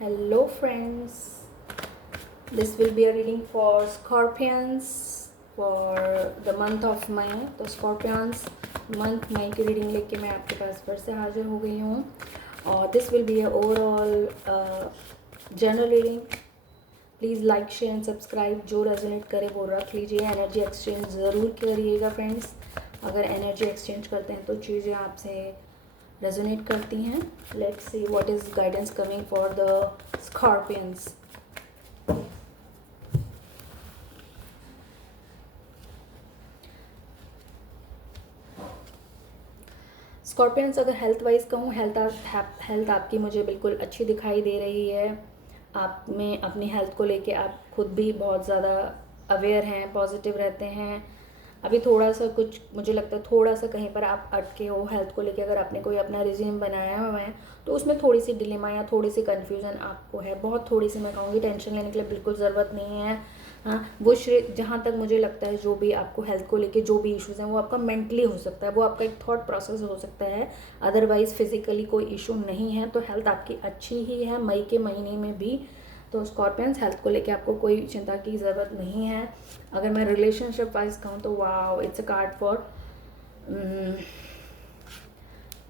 Hello, friends. This will be a reading for Scorpions for the month of May. तो Scorpions month मई की reading लेके मैं आपके पास फिर से हाजिर हो गई हूँ और this will be overall general reading. Please like share and subscribe. जो रेजोनेट करे वो रख लीजिए. एनर्जी एक्सचेंज ज़रूर करिएगा फ्रेंड्स. अगर एनर्जी एक्सचेंज करते हैं तो चीज़ें आपसे रेजोनेट करती हैं. Let's see what is guidance coming for the scorpions. Scorpions, अगर हेल्थ वाइज कहूँ, हेल्थ आपकी मुझे बिल्कुल अच्छी दिखाई दे रही है. आप में अपनी हेल्थ को लेके आप खुद भी बहुत ज़्यादा अवेयर हैं, पॉजिटिव रहते हैं. अभी थोड़ा सा कुछ मुझे लगता है थोड़ा सा कहीं पर आप अटके हो हेल्थ को लेके. अगर आपने कोई अपना रिज्यूम बनाया हुआ है तो उसमें थोड़ी सी डिलेमा या थोड़ी सी कन्फ्यूज़न आपको है. बहुत थोड़ी सी मैं कहूँगी. टेंशन लेने के लिए बिल्कुल ज़रूरत नहीं है. हाँ, वो श्रेय जहाँ तक मुझे लगता है जो भी आपको हेल्थ को लेके जो भी इश्यूज़ हैं वो आपका मेंटली हो सकता है, वो आपका एक थॉट प्रोसेस हो सकता है. अदरवाइज़ फिजिकली कोई इशू नहीं है. तो हेल्थ आपकी अच्छी ही है मई के महीने में भी. तो स्कॉर्पियंस, हेल्थ को लेके आपको कोई चिंता की ज़रूरत नहीं है. अगर मैं रिलेशनशिप वाइज कहूँ तो wow, it's a card for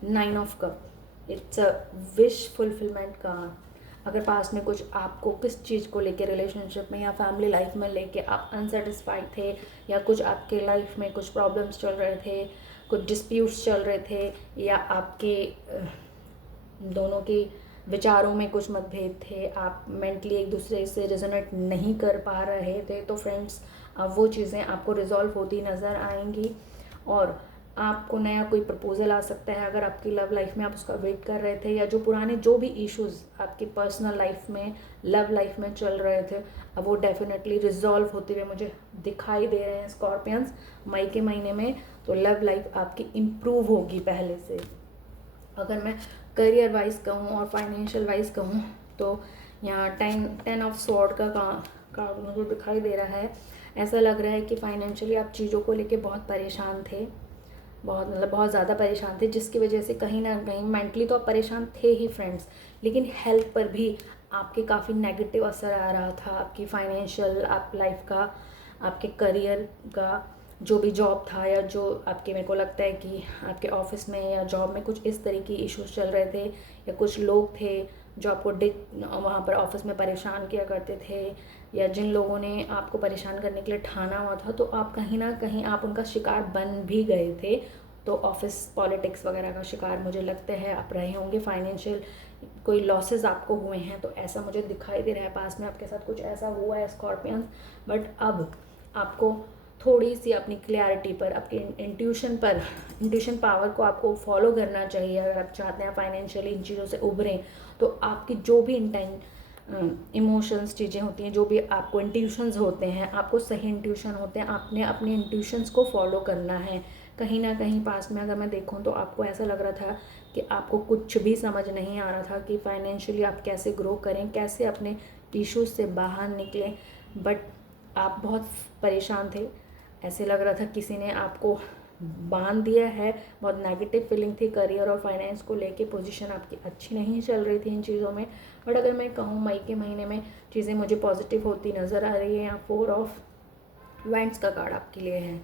9 of cup. It's a wish fulfilment card. अगर पास में कुछ आपको किस चीज़ को लेके रिलेशनशिप में या फैमिली लाइफ में लेके आप अनसेटिस्फाइड थे या कुछ आपके लाइफ में कुछ प्रॉब्लम्स चल रहे थे, कुछ डिस्प्यूट्स चल रहे थे या आपके दोनों के विचारों में कुछ मतभेद थे, आप मेंटली एक दूसरे से रेजोनेट नहीं कर पा रहे थे, तो फ्रेंड्स अब वो चीज़ें आपको रिजॉल्व होती नज़र आएंगी और आपको नया कोई प्रपोजल आ सकता है. अगर आपकी लव लाइफ में आप उसका वेट कर रहे थे या जो पुराने जो भी इश्यूज़ आपकी पर्सनल लाइफ में लव लाइफ में चल रहे थे, अब वो डेफिनेटली रिजॉल्व होते हुए मुझे दिखाई दे रहे हैं स्कॉर्पियंस मई के महीने में. तो लव लाइफ आपकी इम्प्रूव होगी पहले से. अगर मैं करियर वाइज कहूँ और फाइनेंशियल वाइज कहूँ तो यहाँ 10 ऑफ स्वॉर्ड का कार्ड मुझे दिखाई दे रहा है. ऐसा लग रहा है कि फाइनेंशियली आप चीज़ों को लेके बहुत परेशान थे, बहुत ज़्यादा परेशान थे, जिसकी वजह से कहीं ना कहीं मेंटली तो आप परेशान थे ही फ्रेंड्स, लेकिन हेल्थ पर भी आपके काफ़ी नेगेटिव असर आ रहा था. आपकी फाइनेंशियल आप लाइफ का, आपके करियर का, जो भी जॉब था या जो आपके, मेरे को लगता है कि आपके ऑफिस में या जॉब में कुछ इस तरह की इश्यूज चल रहे थे या कुछ लोग थे जो आपको वहाँ पर ऑफिस में परेशान किया करते थे या जिन लोगों ने आपको परेशान करने के लिए ठाना हुआ था, तो आप कहीं ना कहीं आप उनका शिकार बन भी गए थे. तो ऑफिस पॉलिटिक्स वगैरह का शिकार मुझे लगता है आप रहे होंगे. फाइनेंशियल कोई लॉसेस आपको हुए हैं, तो ऐसा मुझे दिखाई दे रहा है. पास में आपके साथ कुछ ऐसा हुआ है स्कॉर्पियंस. बट अब आपको थोड़ी सी अपनी क्लैरिटी पर, आपके इंट्यूशन पावर को आपको फॉलो करना चाहिए. अगर आप चाहते हैं फाइनेंशियली इन चीज़ों से उभरें, तो आपकी जो भी इमोशंस चीज़ें होती हैं, जो भी आपको इंट्यूशंस होते हैं, आपको सही इंट्यूशन होते हैं, आपने अपने इंट्यूशंस को फॉलो करना है. कहीं ना कहीं पास में अगर मैं देखूं तो आपको ऐसा लग रहा था कि आपको कुछ भी समझ नहीं आ रहा था कि फाइनेंशियली आप कैसे ग्रो करें, कैसे अपने इश्यूज से बाहर निकलें. बट आप बहुत परेशान थे. ऐसे लग रहा था किसी ने आपको बांध दिया है. बहुत नेगेटिव फीलिंग थी करियर और फाइनेंस को लेके. पोजीशन आपकी अच्छी नहीं चल रही थी इन चीज़ों में. बट अगर मैं कहूँ मई के महीने में चीज़ें मुझे पॉजिटिव होती नज़र आ रही है. यहाँ 4 ऑफ वैंड्स का कार्ड आपके लिए है.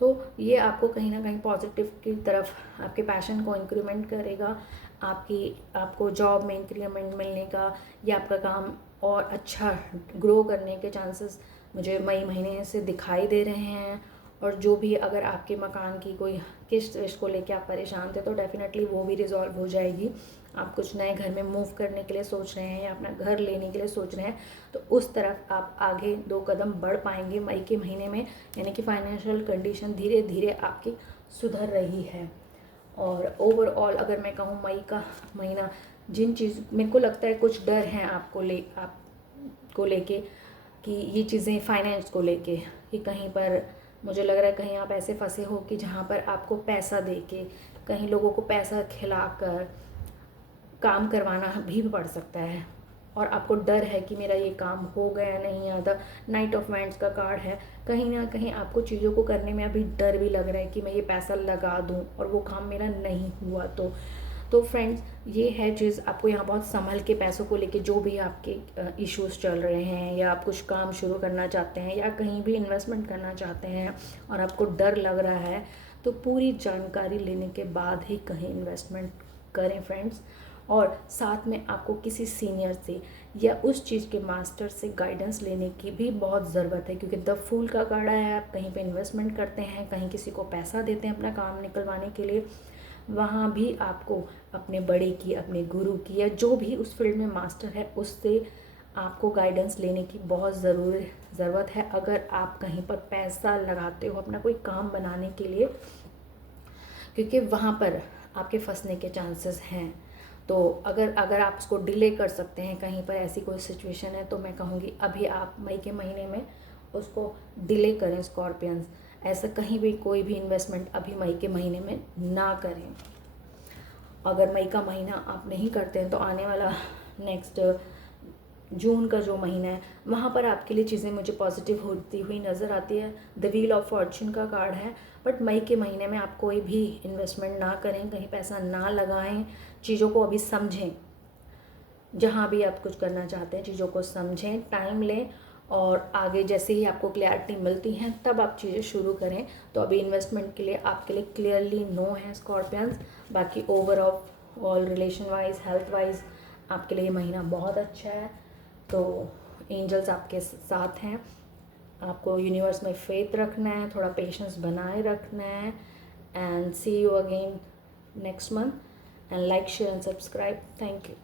तो ये आपको कहीं ना कहीं पॉजिटिव की तरफ, आपके पैशन को इंक्रीमेंट करेगा. आपको जॉब में इंक्रीमेंट मिलने का या आपका काम और अच्छा ग्रो करने के चांसेस मुझे मई महीने से दिखाई दे रहे हैं. और जो भी अगर आपके मकान की कोई किस्त विस्त को लेके आप परेशान थे, तो डेफिनेटली वो भी रिजॉल्व हो जाएगी. आप कुछ नए घर में मूव करने के लिए सोच रहे हैं या अपना घर लेने के लिए सोच रहे हैं, तो उस तरफ आप आगे 2 कदम बढ़ पाएंगे मई के महीने में. यानी कि फाइनेंशियल कंडीशन धीरे धीरे आपकी सुधर रही है. और ओवरऑल अगर मैं कहूँ मई का महीना, जिन चीज़ मेरे को लगता है कुछ डर हैं आपको लेके कि ये चीज़ें फाइनेंस को लेके, कि कहीं पर मुझे लग रहा है कहीं आप ऐसे फंसे हो कि जहाँ पर आपको पैसा दे के, कहीं लोगों को पैसा खिलाकर काम करवाना भी पड़ सकता है और आपको डर है कि मेरा ये काम हो गया नहीं. या द नाइट ऑफ वाइंड्स का कार्ड है. कहीं ना कहीं आपको चीज़ों को करने में अभी डर भी लग रहा है कि मैं ये पैसा लगा दूं और वो काम मेरा नहीं हुआ तो फ्रेंड्स, ये है चीज़, आपको यहाँ बहुत संभल के पैसों को लेके जो भी आपके इश्यूज चल रहे हैं, या आप कुछ काम शुरू करना चाहते हैं या कहीं भी इन्वेस्टमेंट करना चाहते हैं और आपको डर लग रहा है, तो पूरी जानकारी लेने के बाद ही कहीं इन्वेस्टमेंट करें फ्रेंड्स। और साथ में आपको किसी सीनियर से या उस चीज़ के मास्टर से गाइडेंस लेने की भी बहुत ज़रूरत है, क्योंकि द फूल का कार्ड है। आप कहीं पे इन्वेस्टमेंट करते हैं, कहीं किसी को पैसा देते हैं अपना काम निकलवाने के लिए, वहाँ भी आपको अपने बड़े की, अपने गुरु की, या जो भी उस फील्ड में मास्टर है उससे आपको गाइडेंस लेने की बहुत ज़रूरत है। अगर आप कहीं पर पैसा लगाते हो अपना कोई काम बनाने के लिए, क्योंकि वहाँ पर आपके फंसने के चांसेस हैं। तो अगर आप उसको डिले कर सकते हैं, कहीं पर ऐसी कोई सिचुएशन है, तो मैं कहूँगी अभी आप मई के महीने में उसको डिले करें स्कॉर्पियंस। ऐसा कहीं भी कोई भी इन्वेस्टमेंट अभी मई के महीने में ना करें। अगर मई का महीना आप नहीं करते हैं तो आने वाला नेक्स्ट जून का जो महीना है, वहाँ पर आपके लिए चीज़ें मुझे पॉजिटिव होती हुई नज़र आती है। द व्हील ऑफ फॉर्चून का कार्ड है। बट मई के महीने में आप कोई भी इन्वेस्टमेंट ना करें, कहीं पैसा ना लगाएं, चीज़ों को अभी समझें। जहाँ भी आप कुछ करना चाहते हैं चीज़ों को समझें, टाइम लें, और आगे जैसे ही आपको क्लैरिटी मिलती है तब आप चीज़ें शुरू करें। तो अभी इन्वेस्टमेंट के लिए आपके लिए क्लियरली नो है स्कॉर्पियंस। बाकी overall relation wise, health wise आपके लिए ये महीना बहुत अच्छा है। तो एंजल्स आपके साथ हैं। आपको यूनिवर्स में फेथ रखना है, थोड़ा पेशेंस बनाए रखना है। And see you again next month, and like, share and subscribe. Thank you.